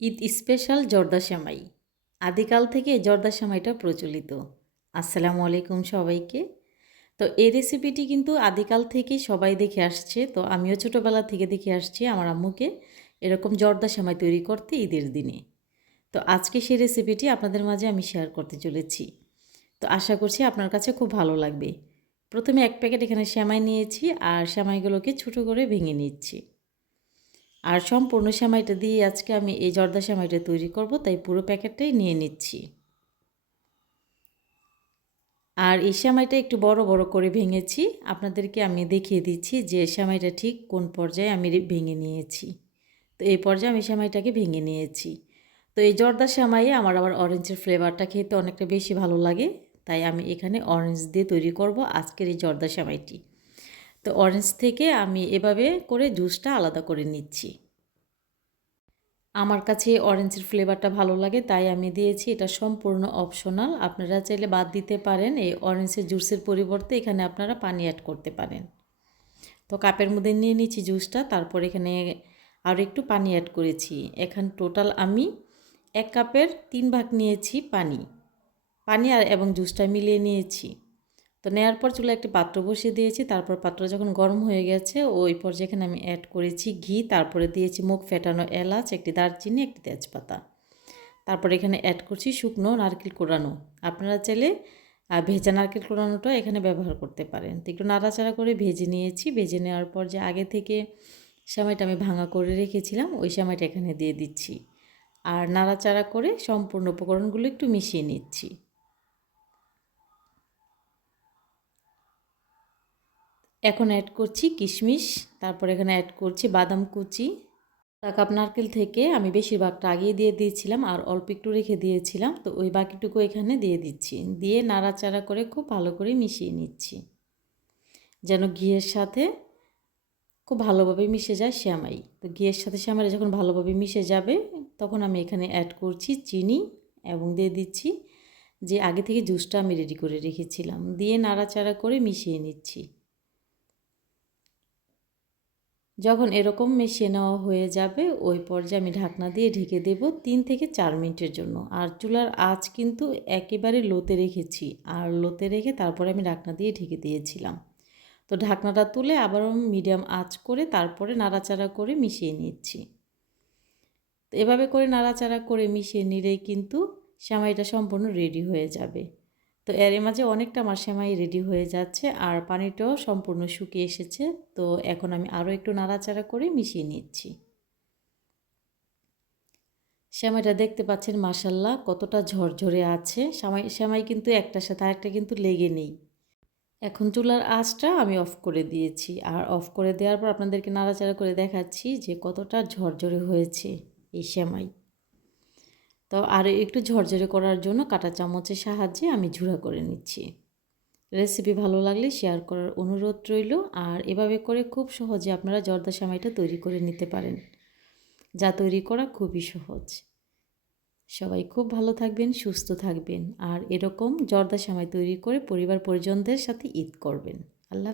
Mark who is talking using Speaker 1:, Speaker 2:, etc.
Speaker 1: Eid special জর্দা সেমাই। আদিকাল থেকে জর্দা সেমাইটা প্রচলিত। আসসালামু আলাইকুম সবাইকে। তো এই রেসিপিটি কিন্তু আদিকাল থেকেই সবাই দেখে আসছে। তো আমিও ছোটোবেলা থেকে দেখে আসছি আমার আম্মুকে এরকম জর্দা সেমাই তৈরি করতে ঈদের দিনে। তো আজকে সেই রেসিপিটি আপনাদের মাঝে আমি শেয়ার করতে চলেছি। তো আশা করছি আপনার কাছে খুব ভালো লাগবে। প্রথমে এক প্যাকেট এখানে সেমাই নিয়েছি আর সেমাইগুলোকে ছোটো করে ভেঙে নিচ্ছি। আর সম্পূর্ণ সেমাইটা দিয়ে আজকে আমি এই জর্দা সেমাইটা তৈরি করব, তাই পুরো প্যাকেটটাই নিয়ে নিচ্ছি। আর এই সেমাইটা একটু বড় বড় করে ভেঙেছি। আপনাদেরকে আমি দেখিয়ে দিচ্ছি যে সেমাইটা ঠিক কোন পর্যায়ে আমি ভেঙে নিয়েছি। তো এই পর্যায়ে আমি সেমাইটাকে ভেঙে নিয়েছি। তো এই জর্দা সেমাইয়ে আমার আবার অরেঞ্জের ফ্লেভারটা খেতে অনেকটা বেশি ভালো লাগে, তাই আমি এখানে অরেঞ্জ দিয়ে তৈরি করব আজকের এই জর্দা সেমাইটি। তো অরেঞ্জ থেকে আমি এভাবে করে জুসটা আলাদা করে নিচ্ছি। আমার কাছে অরেঞ্জের ফ্লেভারটা ভালো লাগে, তাই আমি দিয়েছি। এটা সম্পূর্ণ অপশনাল আপনারা চাইলে বাদ দিতে পারেন, এই অরেঞ্জের জুসের পরিবর্তে এখানে আপনারা পানি অ্যাড করতে পারেন। তো কাপের মধ্যে নিয়ে নিচ্ছি জুসটা তারপর এখানে আরও একটু পানি অ্যাড করেছি। এখানে টোটাল আমি এক কাপের তিন ভাগ নিয়েছি পানি। পানি আর এবং জুসটা মিলিয়ে নিয়েছি। তো নেওয়ার পর চুলে একটি পাত্র বসিয়ে দিয়েছি, তারপর পাত্র যখন গরম হয়ে গেছে, ওই পর্যায়ে এখানে আমি অ্যাড করেছি ঘি, তারপরে দিয়েছি মুখ ফেটানো এলাচ, একটি দারচিনি, একটি তেজপাতা। তারপর এখানে অ্যাড করছি শুকনো নারকেল কোরানো। আপনারা চাইলে ভেজা নারকেল কোরানোটা এখানে ব্যবহার করতে পারেন। তো একটু নাড়াচাড়া করে ভেজে নিয়েছি। ভেজে নেওয়ার পর যে আগে থেকে সময়টা আমি ভাঙা করে রেখেছিলাম, ওই সময়টা এখানে দিয়ে দিচ্ছি। আর নাড়াচাড়া করে সম্পূর্ণ উপকরণগুলো একটু মিশিয়ে নিচ্ছি। এখন অ্যাড করছি কিশমিশ, তারপর এখানে অ্যাড করছি বাদাম কুচি। কাপ নারকেল থেকে আমি বেশিরভাগটা আগিয়ে দিয়ে দিয়েছিলাম আর অল্প একটু রেখে দিয়েছিলাম, তো ওই বাকিটুকু এখানে দিয়ে দিচ্ছি। দিয়ে নাড়াচাড়া করে খুব ভালো করে মিশিয়ে নিচ্ছি। যেন ঘিয়ের সাথে খুব ভালোভাবে মিশে যায় শ্যামাই। তো ঘিয়ের সাথে শ্যামাই যখন ভালোভাবে মিশে যাবে, তখন আমি এখানে অ্যাড করছি চিনি এবং দিয়ে দিচ্ছি যে আগে থেকে জুসটা আমি রেডি করে রেখেছিলাম। দিয়ে নাড়াচাড়া করে মিশিয়ে নিচ্ছি। যখন এরকম মিশিয়ে নেওয়া হয়ে যাবে, ওই পর্যায়ে আমি ঢাকনা দিয়ে ঢেকে দেব তিন থেকে চার মিনিটের জন্য। আর চুলার আঁচ কিন্তু একেবারে লোতে রেখেছি। আর লোতে রেখে তারপরে আমি ঢাকনা দিয়ে ঢেকে দিয়েছিলাম। তো ঢাকনাটা তুলে আবারও মিডিয়াম আঁচ করে তারপরে নাড়াচাড়া করে মিশিয়ে নিচ্ছি। তো এভাবে করে নাড়াচাড়া করে মিশিয়ে নিলেই কিন্তু সেমাইটা সম্পূর্ণ রেডি হয়ে যাবে। তো এর মাঝে অনেকটা আমার সেমাই রেডি হয়ে যাচ্ছে আর পানিটাও সম্পূর্ণ শুকিয়ে এসেছে। তো এখন আমি আরও একটু নাড়াচাড়া করে মিশিয়ে নিচ্ছি। সেমাইটা দেখতে পাচ্ছেন মাসাল্লাহ কতটা ঝরঝরে আছে। সেমাই সেমাই কিন্তু একটার সাথে আরেকটা কিন্তু লেগে নেই। এখন চুলার আঁচটা আমি অফ করে দিয়েছি আর অফ করে দেওয়ার পর আপনাদেরকে নাড়াচাড়া করে দেখাচ্ছি যে কতটা ঝরঝরে হয়েছে এই সেমাই। তো আরও একটু ঝরঝরে করার জন্য কাটা চামচের সাহায্যে আমি ঝুড়া করে নিচ্ছি। রেসিপি ভালো লাগলে শেয়ার করার অনুরোধ রইল। আর এভাবে করে খুব সহজে আপনারা জর্দা সামাইটা তৈরি করে নিতে পারেন। যা তৈরি করা খুবই সহজ। সবাই খুব ভালো থাকবেন, সুস্থ থাকবেন। আর এরকম জর্দা সামাই তৈরি করে পরিবার পরিজনদের সাথে ঈদ করবেন। আল্লাহ